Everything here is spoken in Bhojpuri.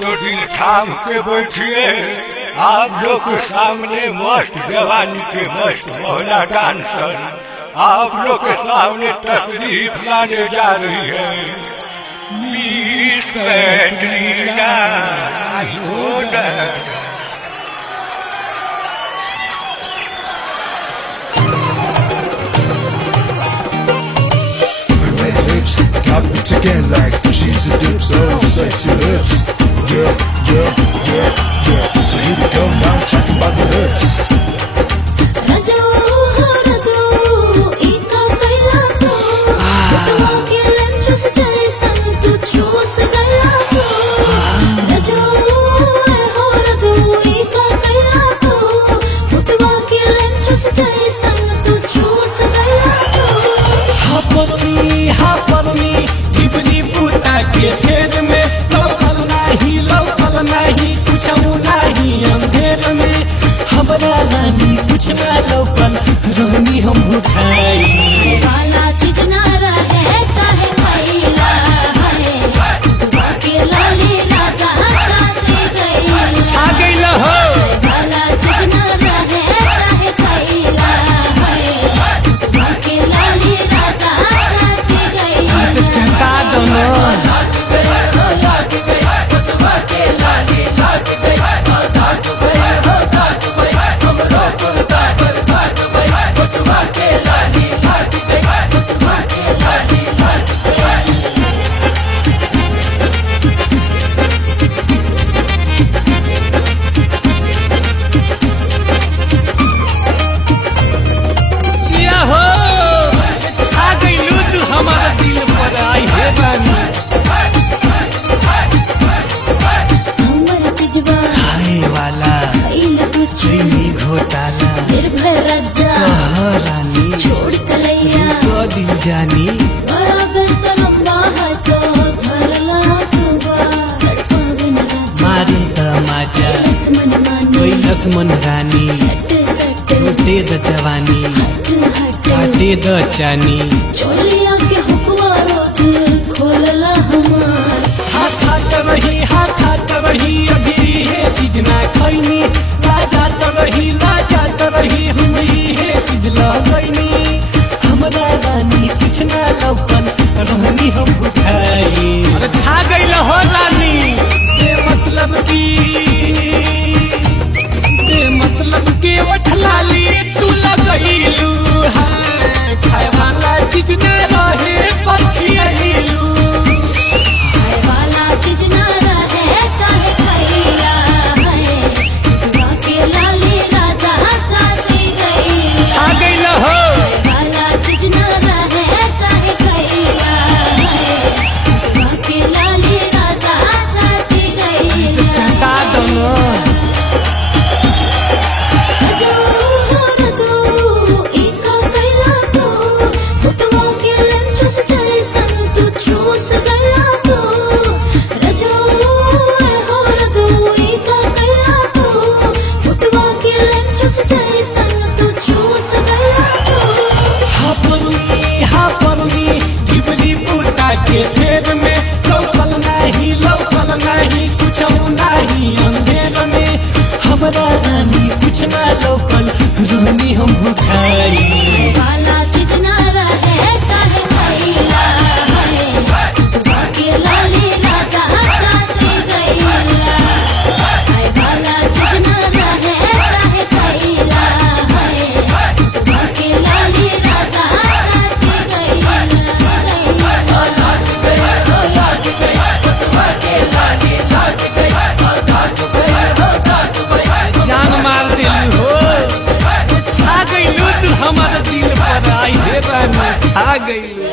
तो दिल थाम के बैठिए। आप लोग के सामने मस्त जवानी के मस्त मोहना डांसर आप लोग के सामने तस्वीर लाने जा रही है miss Katrina. Got me again like she's a dip, so sexy lips. Yeah, yeah, yeah, yeah. So here we go now, talking about the lips. Raju, Raju, ika kaila tu. Putwa ke lenchus jaisan tu choose gaya tu. Raju, ho Raju, ika kaila tu. Putwa ke lenchus jaisan tu choose gaya tu. हापरनी गिबली बूटा के फेर में लौकल नहीं कुछ नहीं अंधेर में हमरा रानी कुछ ना लौकल रहनी हम भुखाई वाला चीज ना रहे काहे मैला है के लाली राजा चाटे गई छा गइल हो वाला चीज ना रहे काहे मैला है के लाली राजा चाटे गई चटा दोनों घोटाला निर्भय राजा रानी छोड़ कलैया तो दिल जानी बड़ा बेसलम्बा है तो धरला तुबा तड़पावे न राजा मारे तमाचा मन मानी कैलस मन रानी सट लुटे द जवानी हट काटे द चानी चोलिया के हुकवा रोज खोलला हमार हाथ रही अभी है चीज ना खैनी लाजात रही हम ये चीज लगैनी हमरा रानी कुछ ना लौकल रहनी हम भुखाई अरे छा गइल हो रानी बेमतलब के वठलाली तू लगैलू है खाए वाला चीज ना रहे पर खियाइलू वाला चीज ना रहे काहे खैया है के लाली राजा चाटे गई छा गइल हो वाला चीज ना रहे काहे खैया है के लाली राजा चाटे गई चटा दोनों रजू रजू ika kaila tu putwa ke lenchus jaisan tu choose gaya tu raju ho raju ika kaila tu putwa ke lenchus jaisan tu choose gaya tu हापरनी गिबली बूटा के फेर में लौकल नहीं कुछ नहीं अंधेर में हमरा रानी कुछ ना लौकल रहनी हम भुखाई वाला चीज ना रहे काहे मैला है के लाली राजा चाटे गई वाला चीज ना रहे काहे मैला है के लाली राजा चाटे गई जान मार दिली हो छा गइलू तू हमारा दिल पर आई हे रानी छा गइलू